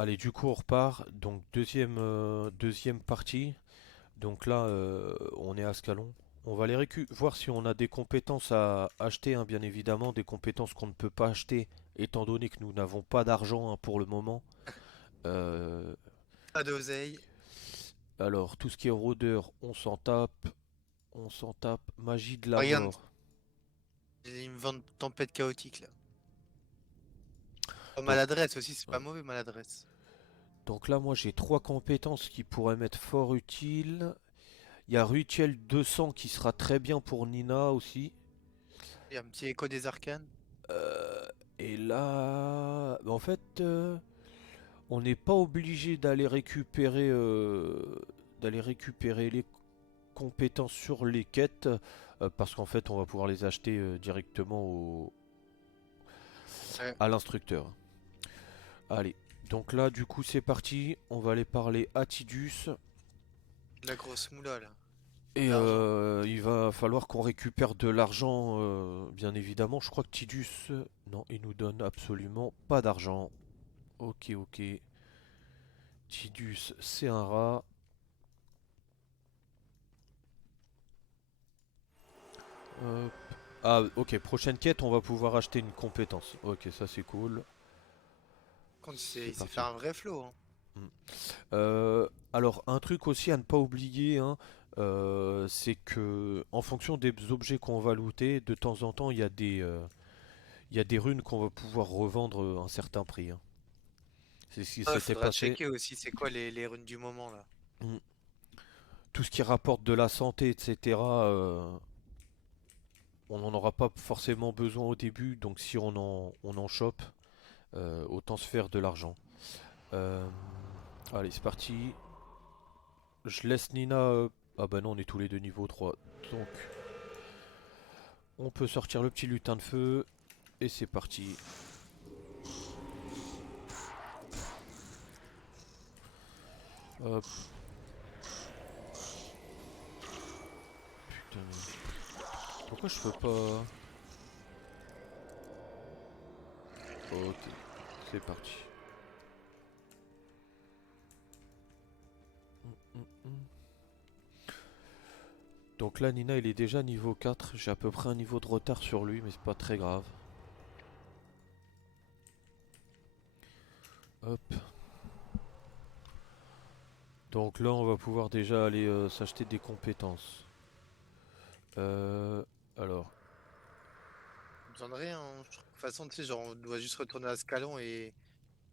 Allez, du coup, on repart. Donc, deuxième partie. Donc là, on est à Scalon. On va voir si on a des compétences à acheter, hein, bien évidemment, des compétences qu'on ne peut pas acheter, étant donné que nous n'avons pas d'argent, hein, pour le moment. Euh, Pas d'oseille. alors, tout ce qui est rôdeur, on s'en tape. On s'en tape. Magie de la Regarde, mort. ils me vendent tempête chaotique là. Oh, Donc, maladresse aussi, c'est pas ouais. mauvais, maladresse. Donc là, moi, j'ai trois compétences qui pourraient m'être fort utiles. Il y a Rutiel 200 qui sera très bien pour Nina aussi. Il y a un petit écho des arcanes. Euh, et là, en fait, on n'est pas obligé d'aller récupérer les compétences sur les quêtes, parce qu'en fait, on va pouvoir les acheter directement Ouais, à l'instructeur. Allez, donc là, du coup, c'est parti. On va aller parler à Tidus. de la grosse moula là. Et L'argent. il va falloir qu'on récupère de l'argent, bien évidemment. Je crois que Tidus, non, il nous donne absolument pas d'argent. Ok, ok. Tidus, c'est un rat. Hop. Ah, ok, prochaine quête, on va pouvoir acheter une compétence. Ok, ça c'est cool. Quand C'est il s'est fait parti. un vrai flow, hein. Hmm. Alors, un truc aussi à ne pas oublier, hein, c'est que en fonction des objets qu'on va looter, de temps en temps, il y a des runes qu'on va pouvoir revendre à un certain prix, hein. C'est ce qui Ouais, s'était faudra passé. checker aussi c'est quoi les runes du moment là. Hmm. Tout ce qui rapporte de la santé, etc., on n'en aura pas forcément besoin au début, donc si on en chope, autant se faire de l'argent. Euh, Allez, c'est parti. Je laisse Nina. Ah bah non, on est tous les deux niveau 3. Donc, on peut sortir le petit lutin de feu. Et c'est parti. Hop, putain. Pourquoi je peux pas. Ok, c'est parti. Hum, hum. Donc là, Nina, il est déjà niveau 4. J'ai à peu près un niveau de retard sur lui, mais c'est pas très grave. Hop. Donc là, on va pouvoir déjà aller s'acheter des compétences. Euh, alors, Besoin de rien, hein. De toute façon, tu sais, genre on doit juste retourner à Scalon et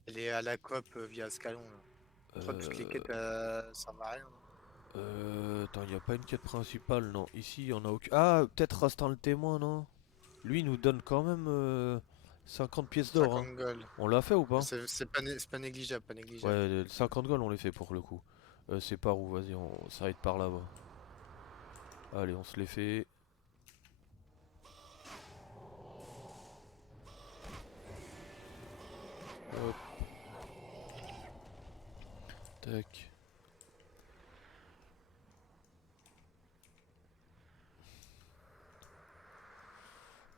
aller à la coop via Scalon là. Je crois que toutes les euh, quêtes ça va à rien, hein. attends, il n'y a pas une quête principale, non. Ici, il y en a aucune. Ah, peut-être Rastin le témoin, non. Lui, il nous donne quand même 50 pièces d'or, hein. 50 gold. On l'a fait ou pas? C'est pas négligeable, pas négligeable. Ouais, 50 gold, on les fait pour le coup. C'est par où? Vas-y, on s'arrête par là-bas. Allez, on se les fait. Hop, tac.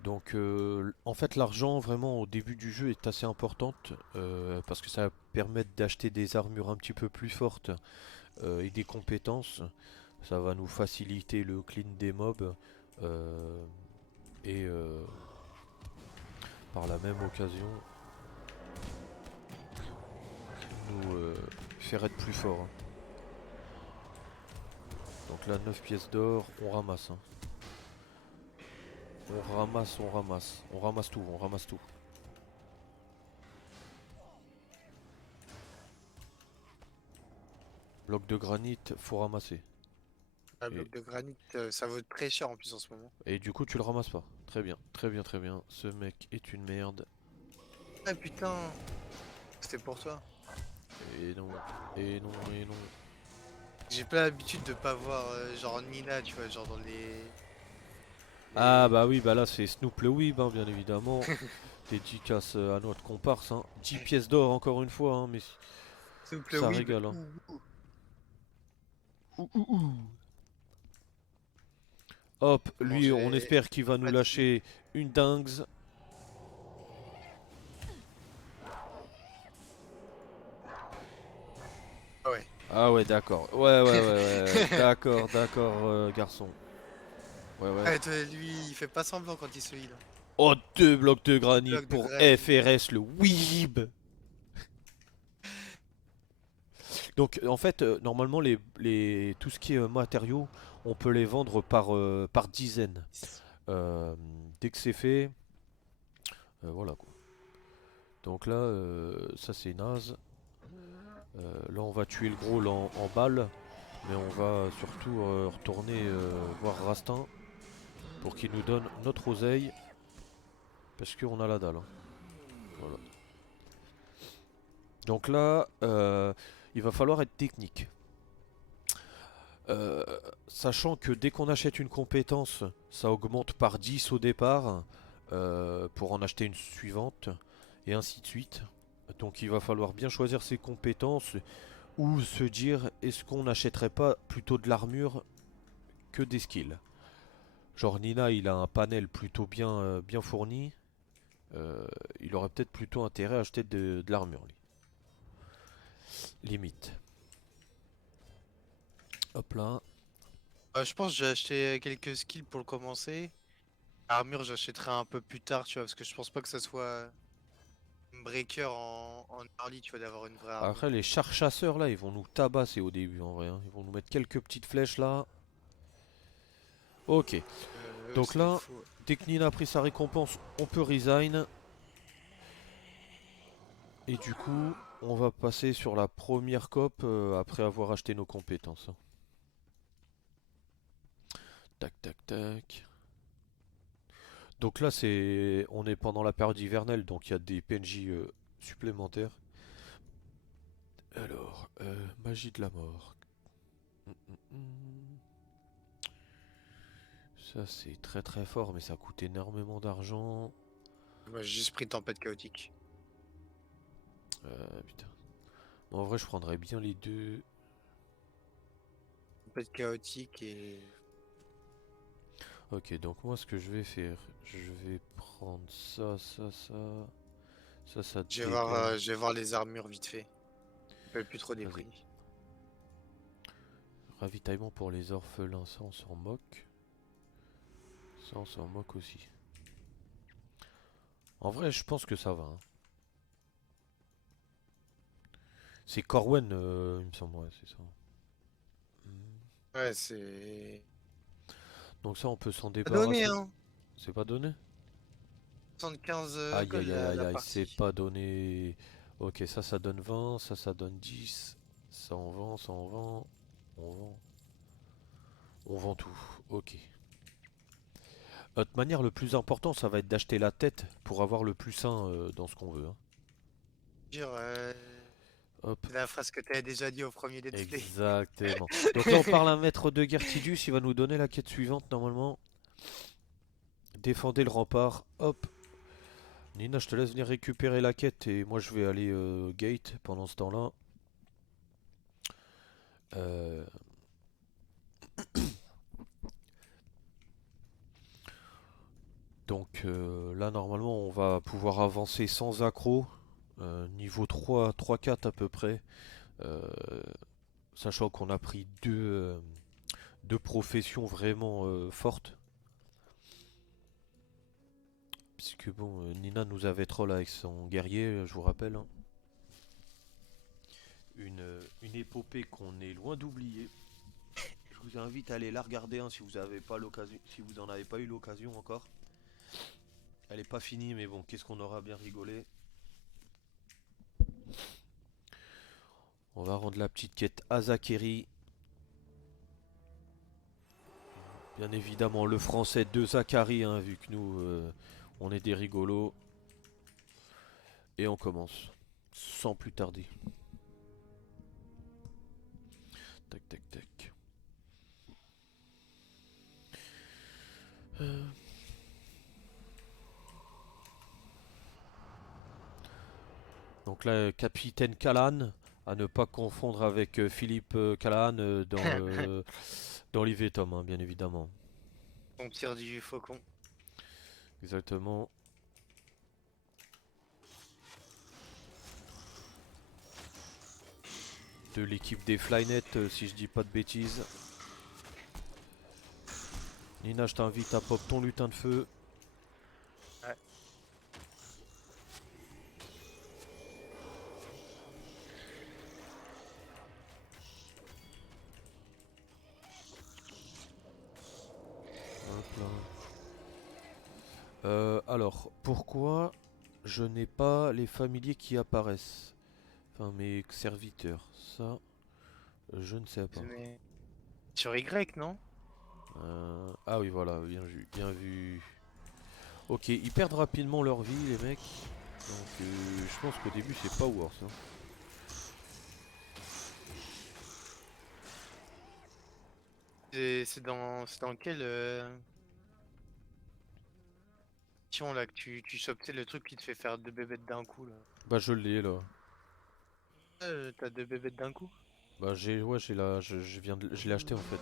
Donc, en fait, l'argent, vraiment, au début du jeu, est assez importante, parce que ça va permettre d'acheter des armures un petit peu plus fortes, et des compétences. Ça va nous faciliter le clean des mobs, euh, et par la même occasion, nous faire être plus fort, hein. Donc là, 9 pièces d'or, on ramasse, hein. On ramasse, on ramasse. On ramasse tout, on ramasse tout. Bloc de granit, faut ramasser. Un Et, bloc de granit, ça vaut très cher en plus en ce moment. et du coup, tu le ramasses pas. Très bien, très bien, très bien. Ce mec est une merde. Ah putain, c'était pour toi. Et non, et non, et non. J'ai pas l'habitude de pas voir genre Nina, tu vois, genre dans Ah les... bah oui, bah là c'est Snoop le Weeb, hein, bien évidemment. Dédicace à notre comparse, hein. 10 pièces d'or encore une fois, hein, mais S'il vous plaît, ça Weeb. régale, hein. Ouh, ouh, ouh. Hop, Bon, lui, on espère qu'il j'ai va nous pas de vie. lâcher une dingue. Ah ouais, d'accord. Ouais, ouais, ouais, ouais. D'accord, d'accord, garçon. Ouais, ouais. Ouais, lui, il fait pas semblant quand il se heal, hein. Oh, 2 blocs de Deux granit blocs de pour granit. FRS, le weeb. Donc, en fait, normalement, tout ce qui est matériaux, on peut les vendre par dizaines. Euh, Dès que c'est fait, voilà quoi. Donc là, ça c'est naze. Là, on va tuer le gros là, en balle, mais on va surtout retourner voir Rastin pour qu'il nous donne notre oseille, parce qu'on a la dalle, hein. Voilà. Donc là, il va falloir être technique. Euh, Sachant que dès qu'on achète une compétence, ça augmente par 10 au départ, pour en acheter une suivante, et ainsi de suite. Donc il va falloir bien choisir ses compétences, ou se dire, est-ce qu'on n'achèterait pas plutôt de l'armure que des skills. Genre Nina, il a un panel plutôt bien fourni, euh, il aurait peut-être plutôt intérêt à acheter de l'armure, limite. Hop là. Je pense que j'ai acheté quelques skills pour le commencer. Armure, j'achèterai un peu plus tard, tu vois, parce que je pense pas que ça soit un breaker en early, tu vois, d'avoir une vraie Après, armure. les chars chasseurs là, ils vont nous tabasser au début en vrai, hein. Ils vont nous mettre quelques petites flèches là. Ok. Donc S'il là, faut. dès que Nina a pris sa récompense, on peut resign. Et du coup, on va passer sur la première cop après avoir acheté nos compétences, hein. Tac, tac, tac. Donc là, on est pendant la période hivernale, donc il y a des PNJ supplémentaires. Alors, magie de la mort. Hum, hum, hum. Ça c'est très très fort, mais ça coûte énormément d'argent. Moi, j'ai juste pris tempête chaotique. Putain. Bon, en vrai, je prendrais bien les deux. Tempête chaotique et. Ok, donc moi, ce que je vais faire, je vais prendre ça, ça, ça. Ça dégage. Je vais voir les armures vite fait. Je paye plus trop des Vas-y. prix. Ravitaillement pour les orphelins, ça on s'en moque. Ça on s'en moque aussi. En vrai, je pense que ça va, hein. C'est Corwen, il me semble, ouais, c'est ça. Hmm. Ouais, c'est. Donc ça, on peut s'en Pas donné, débarrasser. hein. C'est pas donné? 75 Aïe gold aïe aïe aïe la aïe, c'est partie. pas donné. Ok, ça donne 20, ça donne 10. Ça en vend, ça en vend. On vend. On vend tout. Ok. De toute manière, le plus important, ça va être d'acheter la tête pour avoir le plus sain dans ce qu'on veut, hein. Dire, Hop. c'est la phrase que t'avais déjà dit au premier let's play. Exactement. Donc là, on parle à un maître de guerre Tidus. Il va nous donner la quête suivante normalement. Défendez le rempart. Hop. Nina, je te laisse venir récupérer la quête et moi je vais aller gate pendant ce temps-là. Euh, donc là, normalement, on va pouvoir avancer sans accroc. Niveau 3, 3-4 à peu près. Euh, Sachant qu'on a pris deux professions vraiment fortes. Puisque bon, Nina nous avait troll avec son guerrier, je vous rappelle, hein. Une épopée qu'on est loin d'oublier. Je vous invite à aller la regarder, hein, si vous avez pas l'occasion, si vous en avez pas eu l'occasion encore. Elle est pas finie, mais bon, qu'est-ce qu'on aura bien rigolé. On va rendre la petite quête à Zakeri. Bien évidemment, le français de Zachary, hein, vu que nous, on est des rigolos. Et on commence. Sans plus tarder. Tac, tac, tac. Euh, Donc là, Capitaine Callahan, à ne pas confondre avec Philippe Callahan dans l'Ivetom, hein, bien évidemment. On tire du faucon. Exactement. de l'équipe des Flynet, si je dis pas de bêtises. Nina, je t'invite à pop ton lutin de feu. Ouais. Hop là. Alors, pourquoi je n'ai pas les familiers qui apparaissent? Enfin, mes serviteurs. Ça, je ne sais pas. Mais... Sur Y, non? Ah oui, voilà, bien vu, bien vu. Ok, ils perdent rapidement leur vie, les mecs. Donc, je pense qu'au début, c'est pas worth. Hein. C'est dans quelle mission là que tu chopes, tu sais, le truc qui te fait faire deux bébêtes d'un coup là? Bah, je l'ai là. T'as deux bébêtes d'un coup? Bah, ouais, j'ai la, je viens de, je l'ai acheté en fait.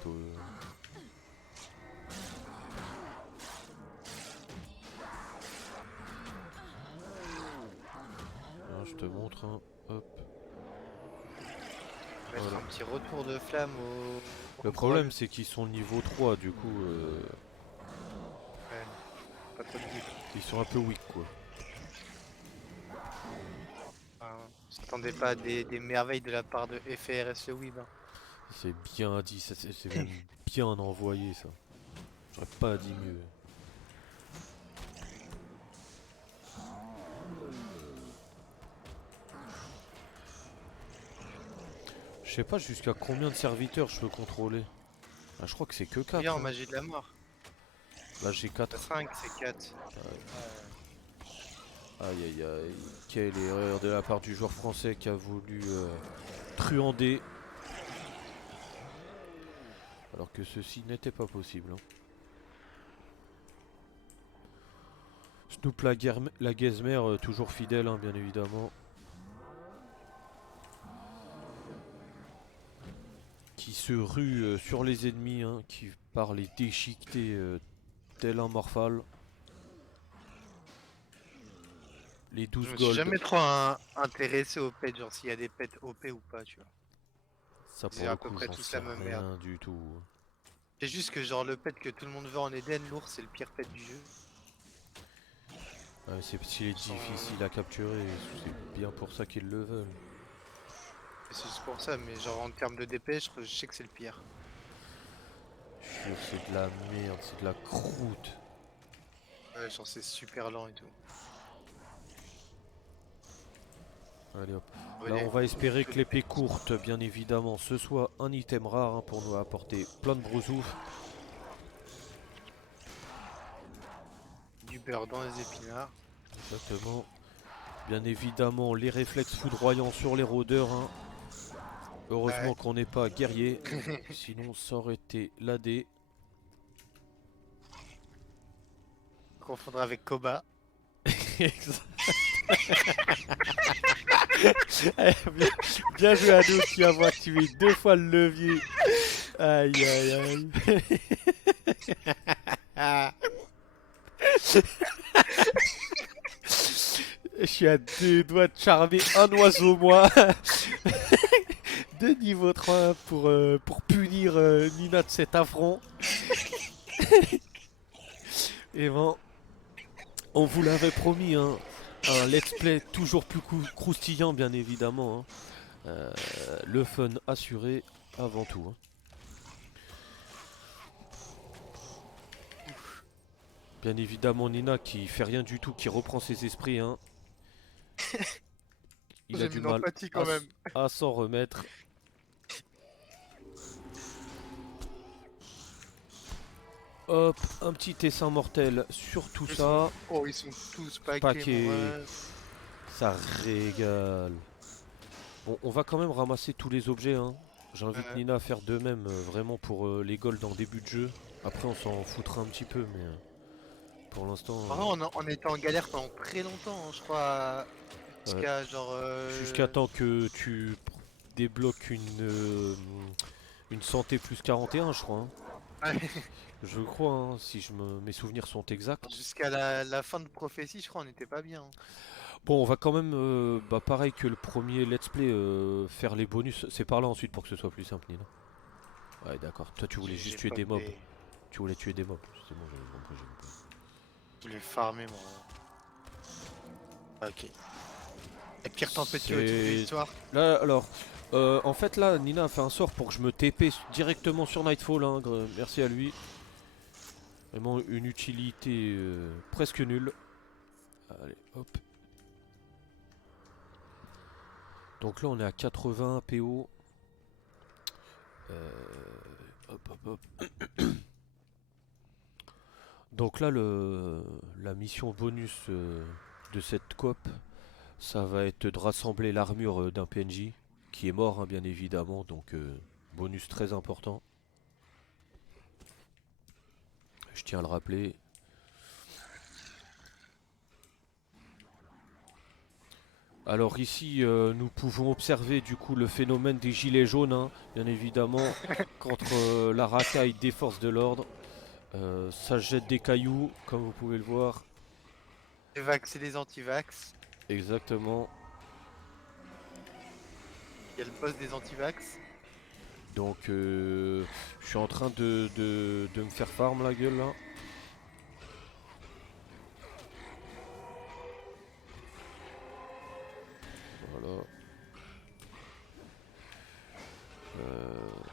Voilà, je te montre. Hein. Hop. Mettre Voilà. un petit retour de flamme Le au problème, groll. c'est qu'ils sont niveau 3, du coup, Ouais, pas trop de guide. ils sont un peu weak, quoi. Enfin, je m'attendais pas à des merveilles de la part de FRS le Weeb. Hein. C'est bien dit, c'est même bien envoyé, ça. J'aurais pas dit mieux. Je sais pas jusqu'à combien de serviteurs je peux contrôler. Ah, je crois que c'est que 4. Viens en magie de la mort. Là, j'ai T'as 4. 5, c'est 4. Aïe aïe aïe. Quelle erreur de la part du joueur français qui a voulu truander. Alors que ceci n'était pas possible. Hein. Snoop la Gazmer, toujours fidèle, hein, bien évidemment. Qui se rue sur les ennemis, hein, qui part les déchiqueter tel un morphal. Les Je 12 me suis gold, jamais trop intéressé aux pets, genre s'il y a des pets OP ou pas, tu vois. ça C'est pour le à peu coup près j'en tous sais la même merde. rien du tout. C'est juste que genre le pet que tout le monde veut en Eden, l'ours c'est le pire pet du jeu. Ouais, c'est parce qu'il est Sans- difficile à capturer, c'est bien pour ça qu'ils le veulent. C'est juste pour ça, mais genre en termes de DPS, je sais que c'est le pire. Je suis sûr, c'est de la merde, c'est de la croûte. Ouais, genre c'est super lent et tout. Allez hop. Ouais, Là on va espérer que l'épée courte, bien évidemment, ce soit un item rare hein, pour nous apporter plein de brousouf. du beurre dans les épinards. Exactement. Bien évidemment les réflexes foudroyants sur les rôdeurs. Hein. Heureusement Ouais. qu'on n'est pas guerrier, sinon ça aurait été l'AD. Confondre avec Koba. Exact. bien, bien joué à nous qui avons activé 2 fois le levier. Aïe aïe aïe. Je suis à 2 doigts de charmer un oiseau moi. De niveau 3 pour punir Nina de cet affront. Et bon, on vous l'avait promis, hein, un let's play toujours plus croustillant bien évidemment. Hein. Le fun assuré avant tout. Hein. Bien évidemment Nina qui fait rien du tout, qui reprend ses esprits. Hein. Il a J'ai du mis mal l'empathie quand même. à s'en remettre. Hop, un petit essaim mortel sur tout ça. Oh, ils sont tous paquets, Paquet. mon ref. Ça régale. Bon, on va quand même ramasser tous les objets. Hein. J'invite Nina à faire de même, vraiment pour les golds en début de jeu. Après, on s'en foutra un petit peu, mais pour l'instant. Vraiment, on était en galère pendant très longtemps, hein, je crois. Jusqu'à genre. Jusqu'à temps que tu débloques une santé plus 41, je crois. Hein. Ouais. Je crois, hein, si mes souvenirs sont exacts. Jusqu'à la fin de prophétie, je crois, on était pas bien. Hein. Bon, on va quand même, bah, pareil que le premier let's play, faire les bonus. C'est par là ensuite pour que ce soit plus simple, Nina. Ouais, d'accord. Toi, tu voulais juste J'ai tuer pas des mobs. fait. Tu voulais tuer des mobs. C'est bon, j'avais compris, Je voulais farmer moi. Ok. La pire tempête de C'est... l'histoire. Là, alors... en fait, là, Nina a fait un sort pour que je me TP directement sur Nightfall. Hein, merci à lui. Vraiment une utilité presque nulle. Allez, hop. Donc là, on est à 80 PO. Hop, hop, hop. Donc là, la mission bonus de cette coop, ça va être de rassembler l'armure d'un PNJ qui est mort, hein, bien évidemment. Donc bonus très important. Je tiens à le rappeler. Alors ici, nous pouvons observer du coup le phénomène des gilets jaunes, hein, bien évidemment, contre la racaille des forces de l'ordre. Ça jette des cailloux, comme vous pouvez le voir. Les vax et les anti-vax. Exactement. Il y a le boss des anti-vax. Donc, je suis en train de me faire farm la gueule là. Voilà.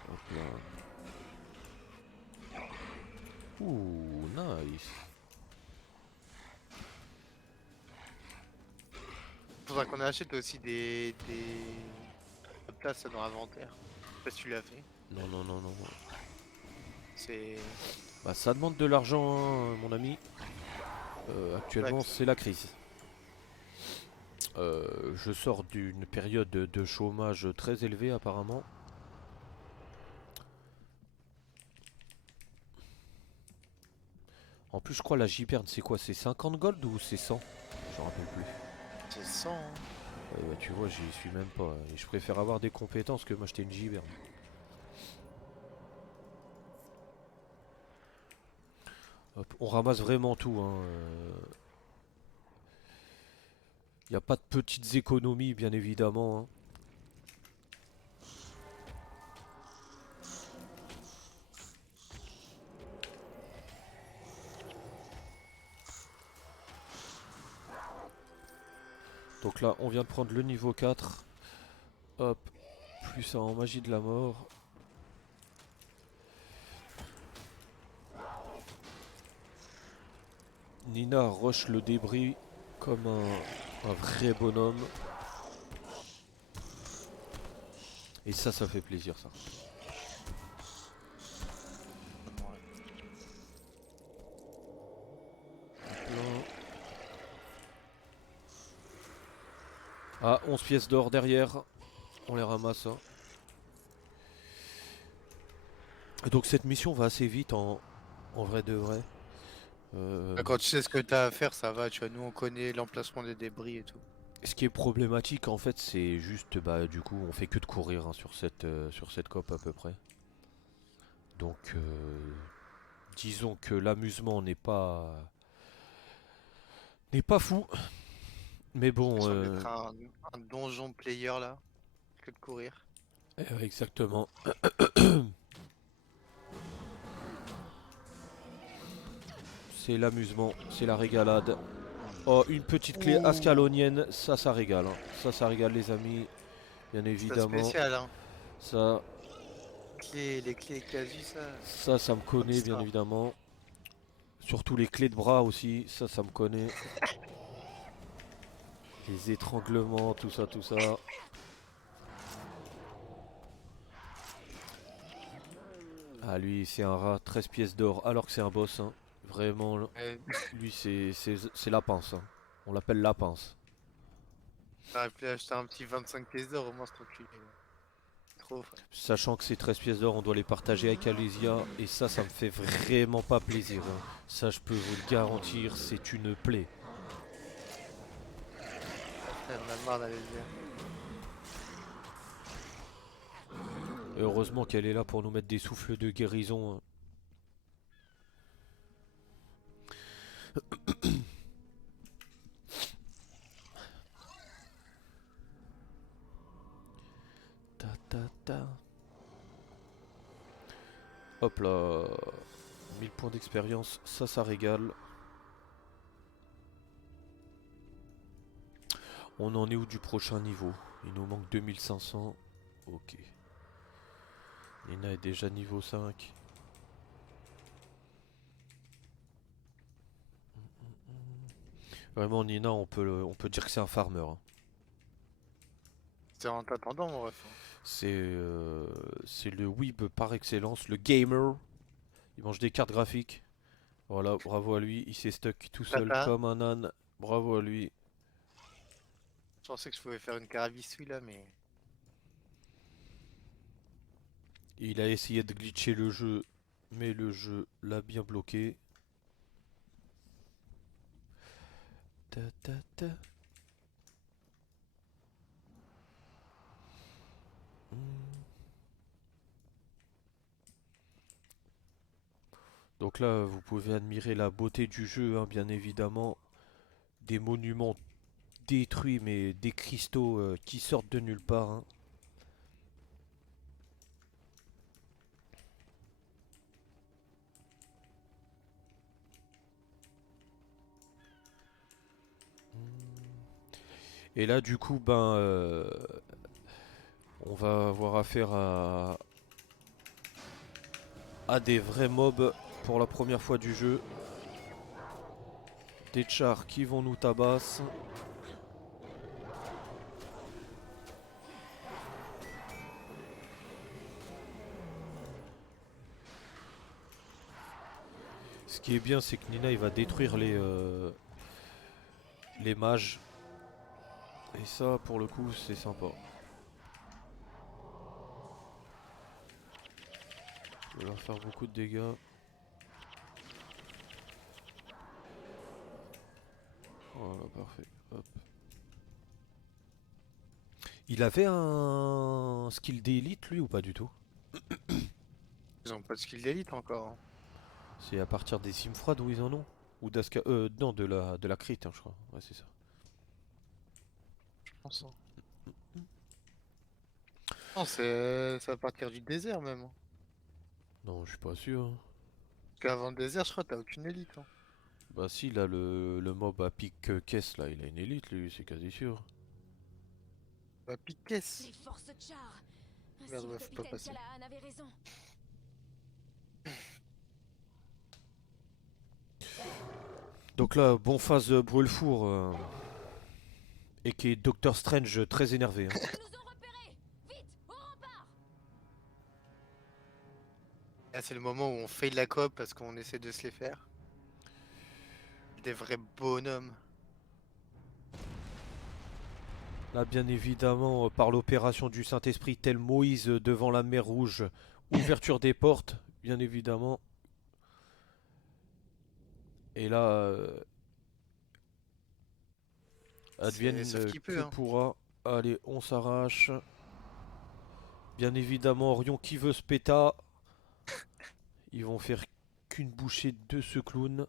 Hop là. Ouh, nice. Faudra qu'on achète aussi des places dans l'inventaire. Je sais pas si tu l'as fait. Non, non, non, non. C'est. Bah, ça demande de l'argent, hein, mon ami. Actuellement, Vax. c'est la crise. Je sors d'une période de chômage très élevée apparemment. En plus, je crois la Giberne, c'est quoi? C'est 50 gold ou c'est 100? Je me rappelle plus. C'est 100. Hein. Ouais, bah, tu vois, j'y suis même pas. Et je préfère avoir des compétences que m'acheter une Giberne. Hop, on ramasse vraiment tout, hein. Y a pas de petites économies, bien évidemment, hein. Donc là, on vient de prendre le niveau 4. Hop, plus ça en magie de la mort. Nina rush le débris comme un vrai bonhomme. Et ça fait plaisir ça. Là. Ah, 11 pièces d'or derrière. On les ramasse. Hein. Donc cette mission va assez vite en vrai de vrai. Bah, quand tu sais ce que t'as à faire, ça va. Tu vois, nous on connaît l'emplacement des débris et tout. Ce qui est problématique en fait, c'est juste bah du coup on fait que de courir hein, sur cette coop à peu près. Donc disons que l'amusement n'est pas fou, mais bon L'impression d'être un donjon player là, que de courir. exactement. C'est l'amusement, c'est la régalade. Oh une petite clé Ouh, ascalonienne, ça régale. Hein. Ça régale les amis, bien c'est évidemment. spécial hein. Ça, Les clés casu, ça me connaît bien ça. évidemment. Surtout les clés de bras aussi, ça me connaît. Les étranglements, tout ça, tout ça. Ah lui c'est un rat, 13 pièces d'or alors que c'est un boss. Hein. Vraiment, Ouais, lui c'est la pince. Hein. On l'appelle la pince. t'aurais pu acheter un petit 25 pièces d'or au moins cet enculé. Trop. Sachant que ces 13 pièces d'or on doit les partager avec Alésia. Et ça me fait vraiment pas plaisir. Hein. Ça je peux vous le garantir, c'est une plaie. Elle en a marre d'aller le dire. Heureusement qu'elle est là pour nous mettre des souffles de guérison. Hein. ta, ta. Hop là. 1000 points d'expérience, ça régale. On en est où du prochain niveau? Il nous manque 2500. Ok. Nina est déjà niveau 5. Vraiment, Nina, on peut dire que c'est un farmer, hein. C'est en t'attendant, mon ref. C'est le weeb par excellence, le gamer. Il mange des cartes graphiques. Voilà, bravo à lui. Il s'est stuck tout seul Tata. comme un âne. Bravo à lui. Je pensais que je pouvais faire une carabisse celui-là, mais. Il a essayé de glitcher le jeu, mais le jeu l'a bien bloqué. Ta, ta, ta. Hmm. Donc là, vous pouvez admirer la beauté du jeu, hein, bien évidemment. Des monuments détruits, mais des cristaux qui sortent de nulle part, hein. Et là, du coup, on va avoir affaire à des vrais mobs pour la première fois du jeu. Des chars qui vont nous tabasser. Ce qui est bien, c'est que Nina il va détruire les mages. Et ça, pour le coup, c'est sympa. Il va leur faire beaucoup de dégâts. Voilà, parfait. Hop. Il avait un skill d'élite, lui, ou pas du tout? Ils ont pas de skill d'élite encore, hein. C'est à partir des Simfrad où ils en ont? Ou d'Aska... non, de la crit, hein, je crois. Ouais, c'est ça. Je pense, hein. Non, c'est à partir du désert même, hein. Non, je suis pas sûr, hein. Parce qu'avant le désert, je crois que t'as aucune élite, hein. Bah si, là, le mob à pique caisse, là, il a une élite, lui, c'est quasi sûr. Bah, Piquesse. Les forces Char. Merde, Si le ouais, faut pas capitaine passer. Callahan avait raison. Donc là, bon phase brûle-four. Et qui est Doctor Strange très énervé, hein. Ils nous ont repérés. Vite, au rempart. Là, c'est le moment où on fait de la coop parce qu'on essaie de se les faire. Des vrais bonhommes. Là, bien évidemment, par l'opération du Saint-Esprit, tel Moïse devant la mer Rouge, ouverture des portes, bien évidemment. Et là, C'est advienne sauf qu'il que peut, hein. pourra. Allez, on s'arrache. Bien évidemment, Orion qui veut se péta. Ils vont faire qu'une bouchée de ce clown.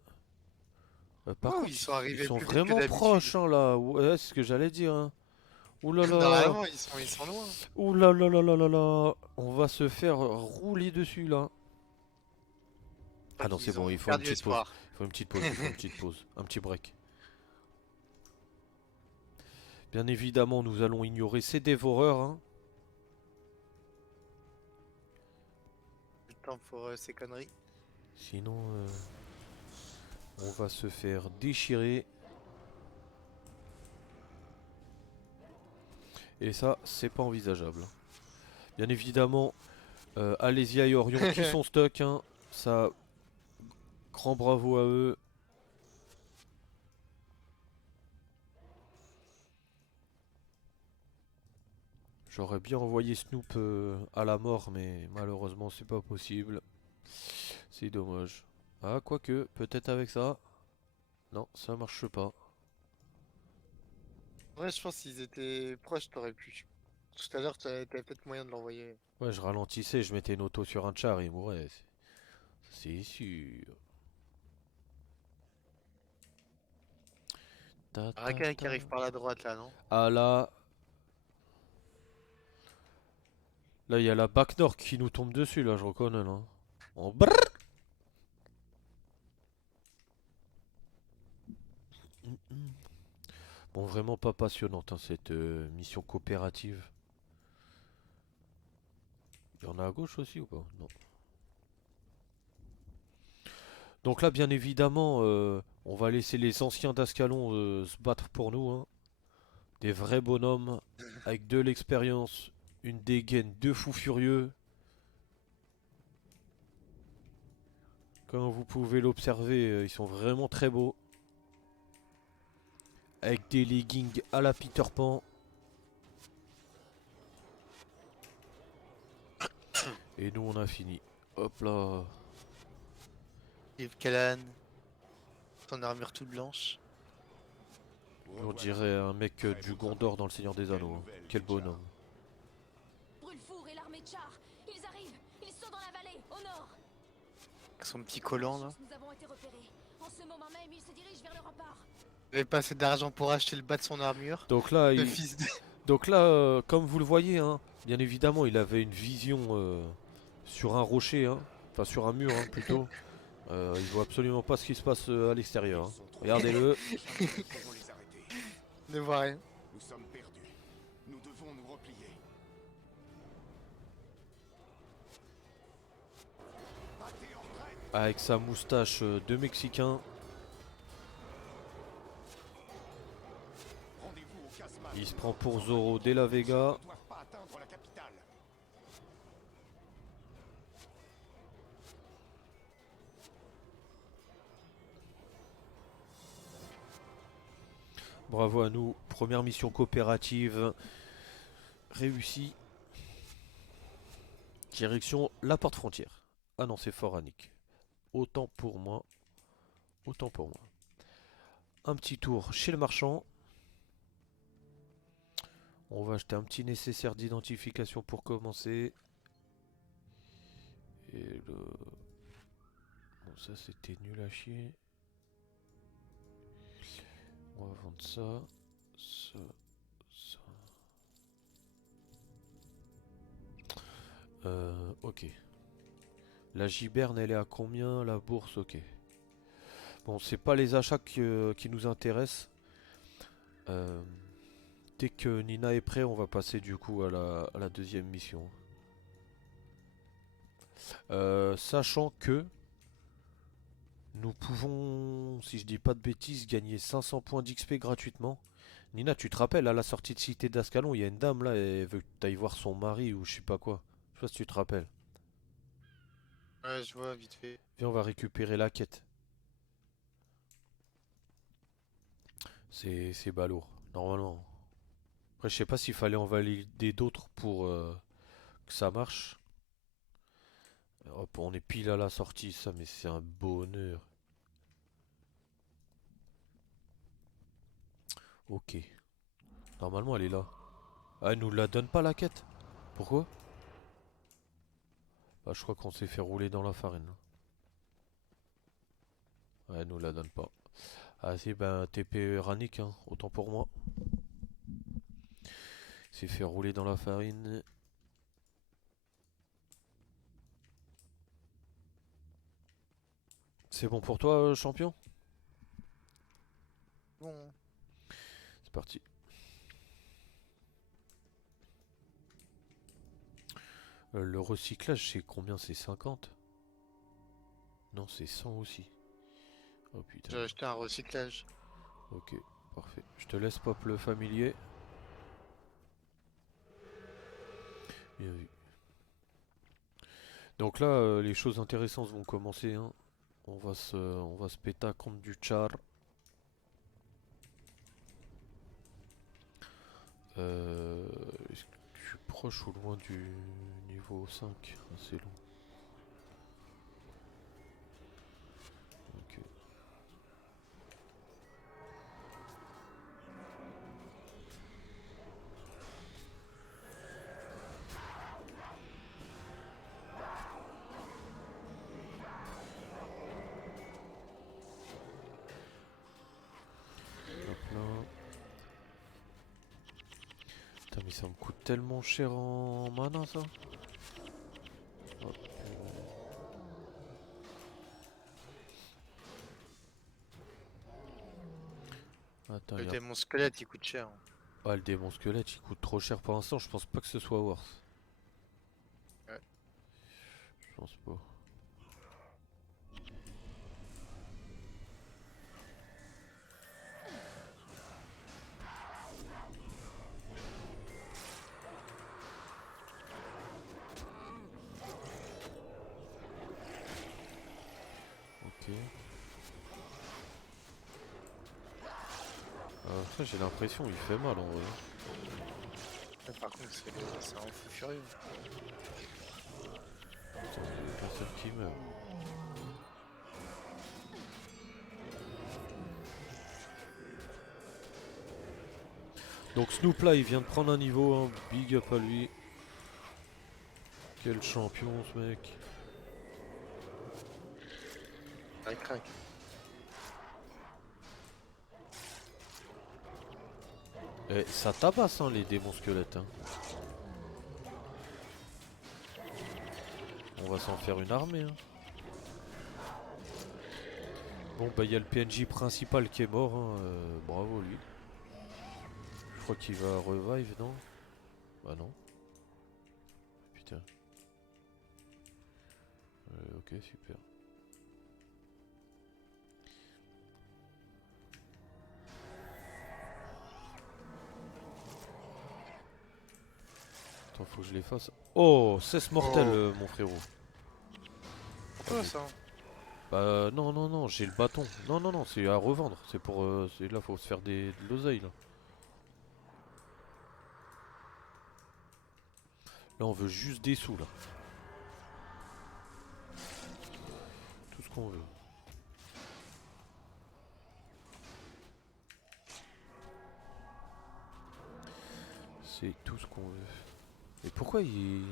Par Oh, contre, ils sont ils arrivés sont plus vite que vraiment d'habitude. proches, hein, là. Ouais, c'est ce que j'allais dire, hein. Ouh là là. Normalement, ils sont loin. Ouh là là là là là là. On va se faire rouler dessus, là. Je Ah crois non, c'est qu'ils bon, il ont faut une perdu petite pause. espoir. Il faut une petite pause, il faut une petite pause. Un petit break. Bien évidemment, nous allons ignorer ces dévoreurs, hein. Le temps pour ces conneries. Sinon, on va se faire déchirer. Et ça, c'est pas envisageable. Bien évidemment, Alésia et Orion qui sont stuck, hein. Ça, grand bravo à eux. J'aurais bien envoyé Snoop à la mort, mais malheureusement, c'est pas possible. C'est dommage. Ah, quoique, peut-être avec ça. Non, ça marche pas. Ouais, je pense qu'ils étaient proches, t'aurais pu. Tout à l'heure, t'avais peut-être moyen de l'envoyer. Ouais, je ralentissais, je mettais une auto sur un char, il mourrait. C'est sûr. Ta ta Raka qui ta. arrive par la droite là, non? Ah là, Là, il y a la Bac Nord qui nous tombe dessus, là, je reconnais, là. En brrr. Bon, vraiment pas passionnante, hein, cette mission coopérative. Il y en a à gauche aussi ou pas? Non. Donc là, bien évidemment, on va laisser les anciens d'Ascalon se battre pour nous, hein. Des vrais bonhommes, avec de l'expérience, une dégaine, deux fous furieux. Comme vous pouvez l'observer, ils sont vraiment très beaux. Avec des leggings à la Peter Pan. Et nous, on a fini. Hop là. Yves Callan, ton armure toute blanche. On dirait un mec du Gondor dans le Seigneur des Anneaux, hein. Quel bonhomme. Brûle-four et l'armée de chars. Ils arrivent. Ils sont dans la vallée, au nord. Avec son petit collant là. Nous avons été repérés. En ce moment même, ils se dirigent vers le rempart. Il avait pas assez d'argent pour acheter le bas de son armure. Donc là, Le fils de... comme vous le voyez, hein, bien évidemment, il avait une vision sur un rocher, hein, enfin sur un mur hein, plutôt. Il voit absolument pas ce qui se passe à l'extérieur, hein. Regardez-le. Ne voit rien. Nous sommes perdus. Nous devons nous replier. Battez en retraite. Avec sa moustache de Mexicain. Rendez-vous au casse-mal. Il se prend pour Zorro de la Vega. Ne doivent pas atteindre la capitale. Bravo à nous. Première mission coopérative réussie. Direction la porte frontière. Ah non, c'est Fort Annick. Autant pour moi. Autant pour moi. Un petit tour chez le marchand. On va acheter un petit nécessaire d'identification pour commencer. Et le... Bon, ça c'était nul à chier. On va vendre ça. Ça. Ça. Ok. La giberne, elle est à combien? La bourse, ok. Bon, c'est pas les achats qui nous intéressent. Dès que Nina est prêt, on va passer du coup à la deuxième mission. Sachant que nous pouvons, si je dis pas de bêtises, gagner 500 points d'XP gratuitement. Nina, tu te rappelles, à la sortie de Cité d'Ascalon, il y a une dame là, elle veut que tu ailles voir son mari ou je sais pas quoi. Je sais pas si tu te rappelles. Ouais, je vois vite fait. Viens, on va récupérer la quête. C'est balourd, normalement. Après, je sais pas s'il fallait en valider d'autres pour que ça marche. Hop, on est pile à la sortie, ça, mais c'est un bonheur. Ok. Normalement, elle est là. Ah, elle nous la donne pas la quête. Pourquoi? Bah, je crois qu'on s'est fait rouler dans la farine. Ouais, elle nous la donne pas. Ah si, ben TP Rannick, hein, autant pour moi. S'est fait rouler dans la farine. C'est bon pour toi, champion? Bon. C'est parti. Le recyclage, c'est combien? C'est 50? Non, c'est 100 aussi. Oh putain. J'ai acheté un recyclage. Ok, parfait. Je te laisse pop le familier. Bien vu. Donc là, les choses intéressantes vont commencer, hein. On va se péter à compte du char. Est-ce que je suis proche ou loin du niveau 5? Ah, c'est long. Ok. Hop là. Putain, mais ça me coûte tellement cher en mana ça. Hop, attends, Le y a- démon squelette il coûte cher. Ah, le démon squelette il coûte trop cher pour l'instant, je pense pas que ce soit worth. Ouais. Je pense pas. Ok. Ça j'ai l'impression il fait mal en vrai. Mais par contre c'est un fou furieux. Putain, le classeur qui meurt. Donc Snoop là il vient de prendre un niveau, hein. Big up à lui. Quel champion ce mec. Il craque. Et ça tabasse hein, les démons squelettes. Hein. On va s'en faire une armée. Hein. Bon bah il y a le PNJ principal qui est mort. Hein. Bravo lui. Je crois qu'il va revive non? Bah non. Putain. Ok super. Attends faut que je les fasse. Oh cesse mortel Oh. mon frérot. Pourquoi ça? Bah non non non j'ai le bâton. Non non non c'est à revendre. C'est pour là faut se faire de l'oseille là. Là on veut juste des sous là. Tout ce qu'on veut. C'est tout ce qu'on veut. Et pourquoi ils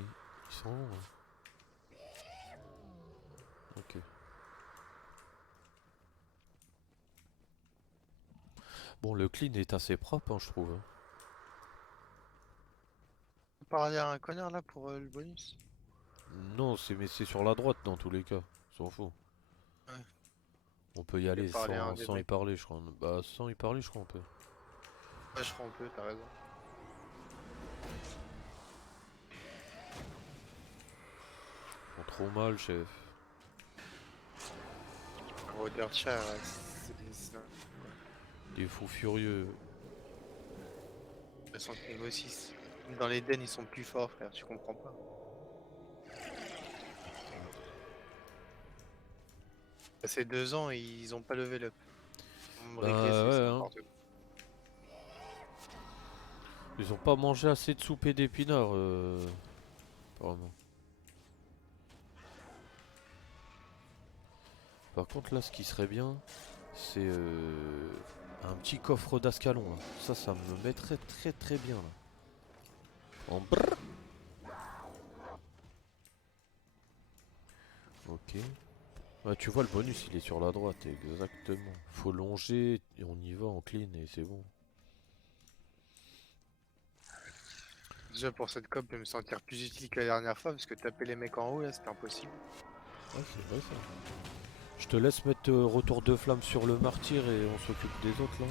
sont longs hein? Ok. Bon le clean est assez propre hein, je trouve. Hein. On parler à un connard là pour le bonus? Non mais c'est sur la droite dans tous les cas. On s'en fout. Ouais. On peut y aller parler à un des sans y mecs. parler je crois. Bah sans y parler je crois on peut. Ouais je crois on peut, t'as raison. Ils font trop mal chef. Roder Chat, Des fous furieux. ils sont niveau 6. Dans les den ils sont plus forts frère, tu comprends pas. Passé 2 ans ils ont pas level up. Ils vont me Bah régresser, ouais c'est hein. n'importe quoi. Ils ont pas mangé assez de soupe et d'épinards apparemment. Par contre là ce qui serait bien c'est un petit coffre d'ascalon là. Ça me mettrait très très bien là. En brrr. Ok. Ouais, tu vois le bonus il est sur la droite exactement. Faut longer et on y va en clean et c'est bon. Déjà pour cette cop de me sentir plus utile que la dernière fois parce que taper les mecs en haut là c'était impossible. Ouais c'est vrai ça. Je te laisse mettre retour de flamme sur le martyr et on s'occupe des autres là.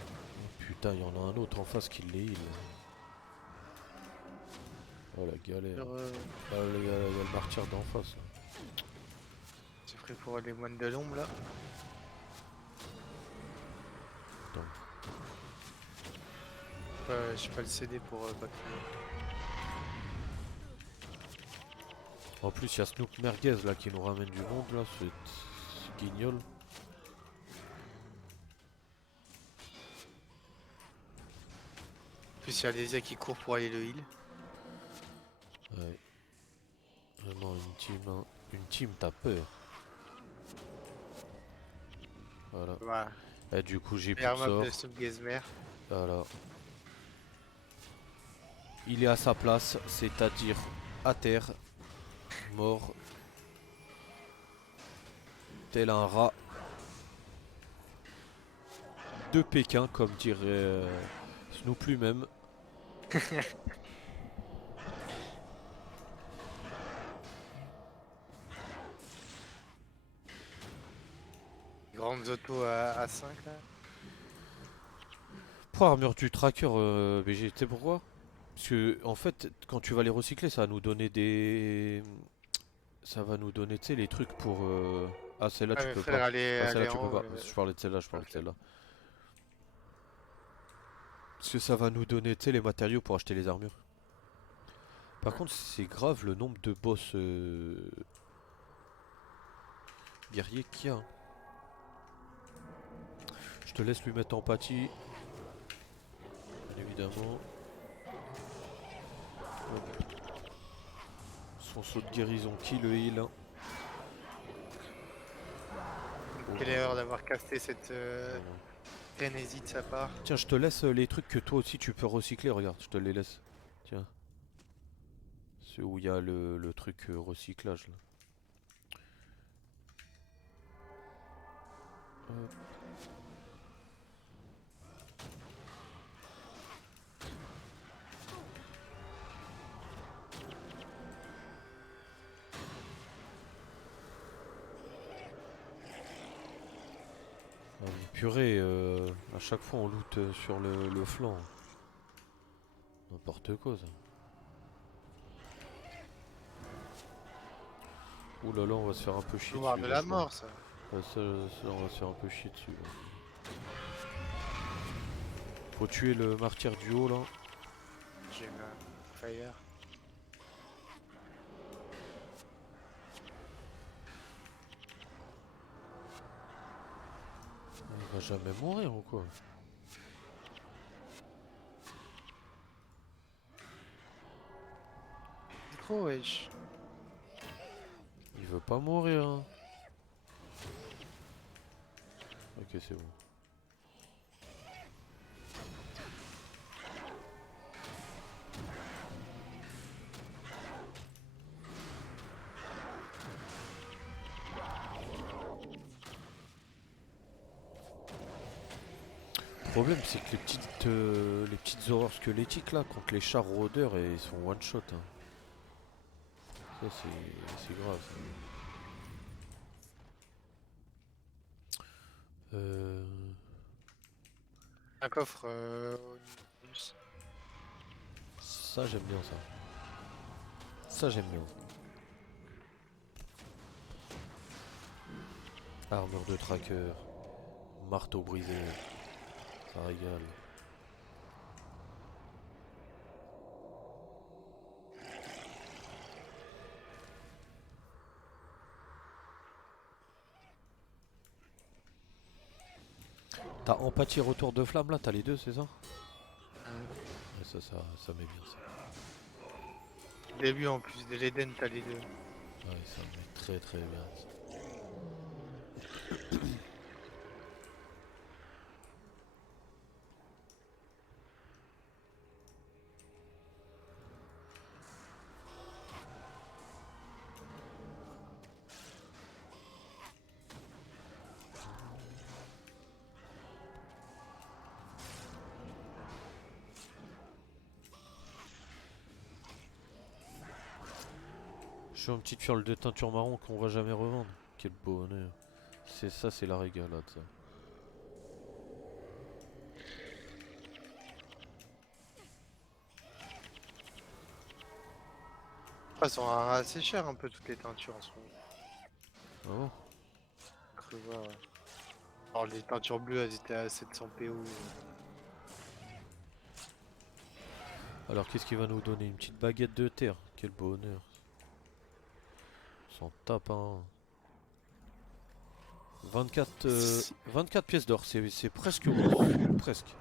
Oh, putain il y en a un autre en face qui les heal. Oh la galère. Ah, il y a le martyr d'en face. Là. C'est prêt pour les moines de l'ombre là. Attends. J'ai pas le CD pour battre. En plus il y a Snoop Merguez là qui nous ramène du monde là, ce guignol. En plus il y a Lésia qui court pour aller le heal. Ouais. Vraiment une team, hein. Une team t'as peur. Voilà. Voilà. Et du coup j'ai plus de Meilleur map sort. de Snoop Gezmer. Voilà. Il est à sa place, c'est-à-dire à terre, mort, tel un rat. de Pékin, comme dirait Snoop lui-même. Grandes autos à 5 là. Pour armure du tracker, BG, tu sais pourquoi? Parce que en fait, quand tu vas les recycler, ça va nous donner des, ça va nous donner, tu sais, les trucs pour. Ah, celle-là Ah tu mais peux pas. frère, Ah, elle celle-là est tu en peux haut. pas. Je parlais de celle-là, je parlais de Ok. celle-là. Parce que ça va nous donner, tu sais, les matériaux pour acheter les armures. Par contre, c'est grave le nombre de boss guerriers qu'il y a, hein. Je te laisse lui mettre empathie, bien évidemment. Hop. Son saut de guérison qui le heal, hein. Oh Quelle là erreur là, d'avoir casté cette oh là. frénésie de sa part. Tiens, je te laisse les trucs que toi aussi tu peux recycler, regarde, je te les laisse. Tiens, c'est où il y a le truc recyclage là. Hop. Ah, mais purée, à chaque fois on loot sur le flanc. N'importe quoi ça. Ouh là là, on va se faire un peu chier Voir dessus de là, la je crois. mort ça. Ça, on va se faire un peu chier dessus là. Faut tuer le martyr du haut là. J'ai ma fire. Il va jamais mourir ou quoi? C'est trop wesh. Il veut pas mourir, hein. Ok, c'est bon. Le problème, c'est que les petites horreurs squelettiques là, contre les chars rôdeurs, et ils sont one shot, hein. Ça, c'est grave. Euh... Un coffre Ça, j'aime bien ça. Ça, j'aime bien. Armure de tracker, marteau brisé, ça régale. T'as empathie retour de flamme là, t'as les deux, c'est ça? Ouais, ça met bien ça. début en plus de l'Eden, t'as les deux. Ouais, ça met très très bien ça. Je suis une petite fiole de teinture marron qu'on va jamais revendre. Quel bonheur. C'est ça, c'est la régalade ça. Elles sont assez chères un peu toutes les teintures en ce moment. Ah bon? Cru voir, ouais. Alors les teintures bleues elles étaient à 700 PO. Alors qu'est-ce qu'il va nous donner? Une petite baguette de terre. Quel bonheur. On s'en tape un. 24 pièces d'or, c'est presque gros. Presque.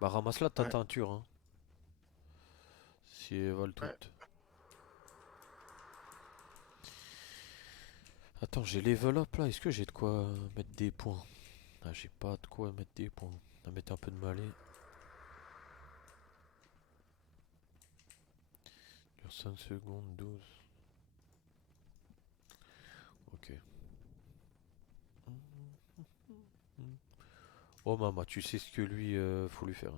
Bah ramasse-la ta Ouais. teinture, hein. Si elles valent Ouais. toutes. Attends, j'ai level up là. Est-ce que j'ai de quoi mettre des points? Ah, j'ai pas de quoi mettre des points. On va mettre un peu de malais. Dure 5 secondes, 12. Ok. Oh maman, tu sais ce que lui faut lui faire.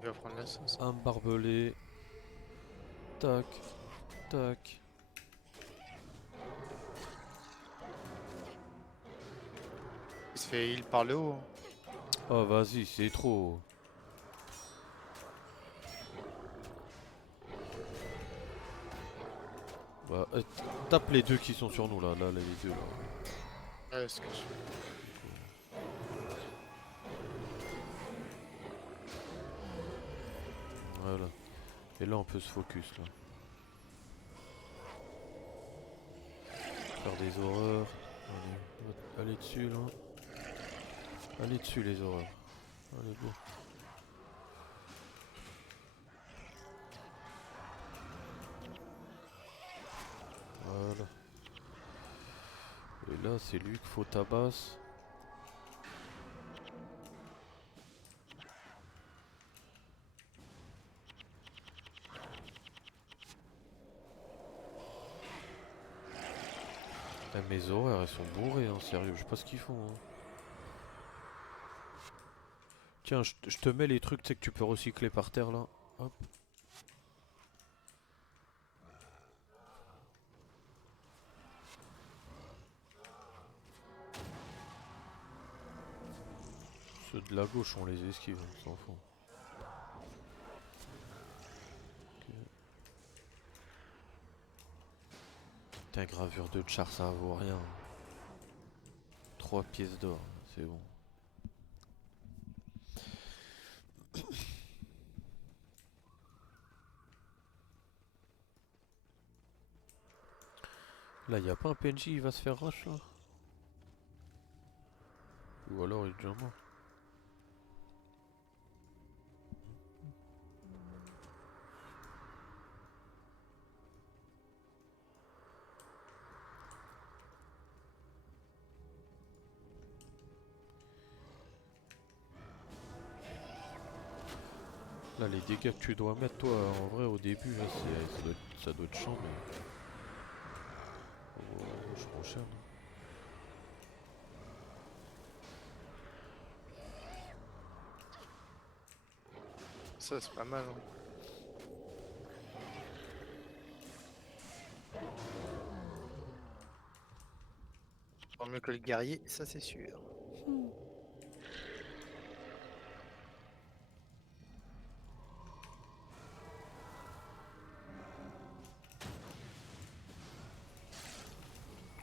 Je vais prendre la sauce. Un barbelé. Tac, tac. Il se fait heal par le haut. Oh vas-y, c'est trop. Bah, tape les deux qui sont sur nous là, les deux là. Ouais, ce que je... Voilà. Et là on peut se focus là. Faire des horreurs. Allez dessus là. Allez dessus les horreurs. Allez go. Voilà. Et là c'est lui qu'il faut tabasser. Ah, mes horreurs elles sont bourrées hein, sérieux, je sais pas ce qu'ils font hein. Tiens, je te mets les trucs tu sais, que tu peux recycler par terre là. Hop. Ceux de la gauche on les esquive, on s'en fout. Ok. Putain, gravure de char ça vaut rien. 3 pièces d'or, c'est bon. Là y a pas un PNJ, il va se faire rush là. Ou alors il est déjà mort. Là les dégâts que tu dois mettre toi en vrai au début là, ça doit être chiant mais... Oh, je m'enchaîne. Ça, c'est pas mal. Hein. Encore mieux que le guerrier, ça c'est sûr.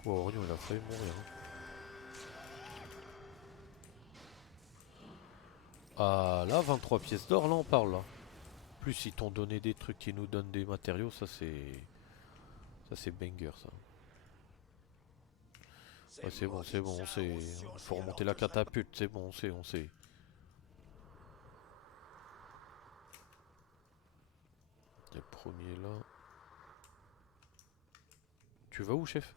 Oh Orion il a failli mourir. Hein. Ah là 23 pièces d'or là on parle là. Plus ils t'ont donné des trucs qui nous donnent des matériaux, ça c'est... Ça c'est banger ça. Ouais, c'est bon, on sait. Faut remonter la catapulte, c'est bon, on sait. Il y a le premier là. Tu vas où chef?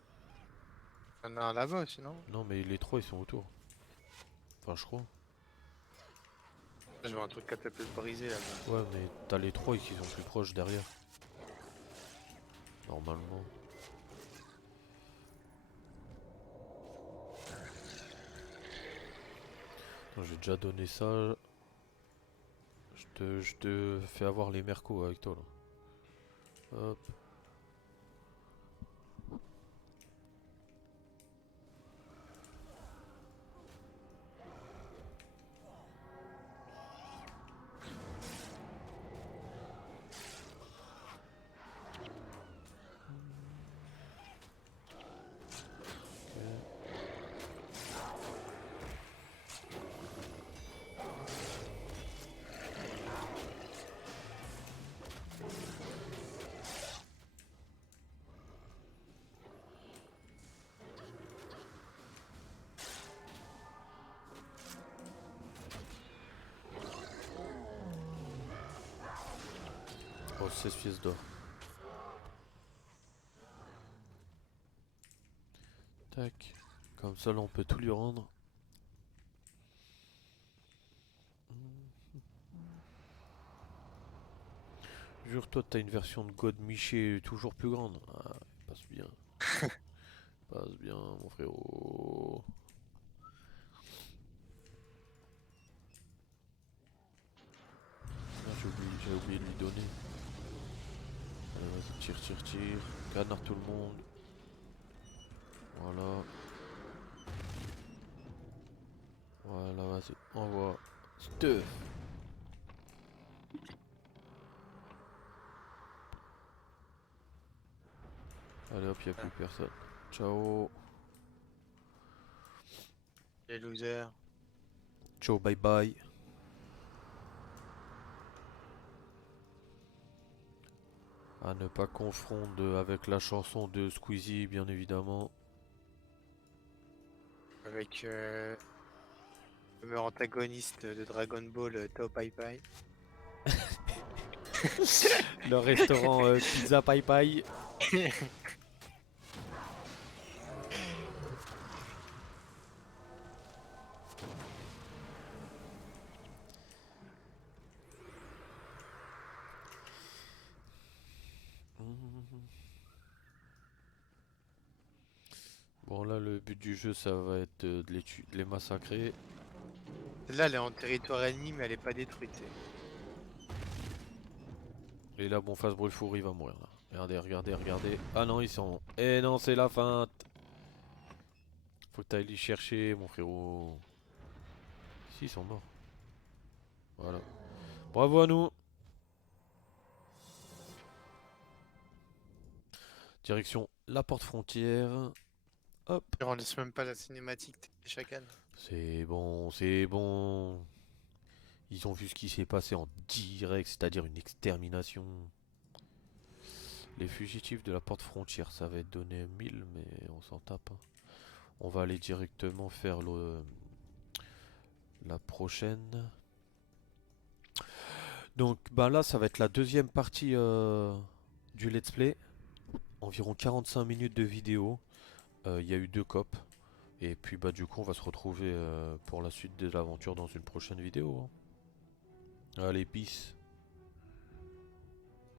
Il y en a un là-bas aussi, non? Non mais les trois ils sont autour. Enfin je crois. Je vois un truc catapulte brisé là-bas. Ouais mais t'as les trois qui sont plus proches derrière. Normalement. J'ai déjà donné ça. Je te fais avoir les mercos avec toi là. Hop. Oh 16 pièces d'or. Tac. Comme ça là on peut tout lui rendre. Jure-toi, t'as une version de God Miché toujours plus grande. Ah, passe bien. Passe bien, mon frérot. J'ai oublié de lui donner. Allez, vas-y, tire, tire, tire. Canard tout le monde. Voilà. Voilà, vas-y, envoie. Stuff. Allez hop, y'a plus personne. Ciao. Les losers. Ciao, bye bye. À ne pas confondre avec la chanson de Squeezie, bien évidemment. Avec le meilleur antagoniste de Dragon Ball, Tao Pai Pai. Le restaurant Pizza Pai Pai. Bon là le but du jeu ça va être de les massacrer. Là, elle est en territoire ennemi, mais elle est pas détruite. Et là bon face Brûle-Four il va mourir là. Regardez, regardez, regardez. Ah non ils sont. Eh non c'est la feinte. Faut que t'ailles les chercher mon frérot. Si ils sont morts. Voilà. Bravo à nous. Direction la porte frontière. Hop. On laisse même pas la cinématique des chacals. C'est bon, c'est bon. Ils ont vu ce qui s'est passé en direct, c'est-à-dire une extermination. Les fugitifs de la porte frontière, ça va être donné 1000, mais on s'en tape. Hein. On va aller directement faire la prochaine. Donc bah là, ça va être la deuxième partie du let's play. Environ 45 minutes de vidéo. Il y a eu 2 copes. Et puis bah du coup, on va se retrouver pour la suite de l'aventure dans une prochaine vidéo. Hein. Allez, peace.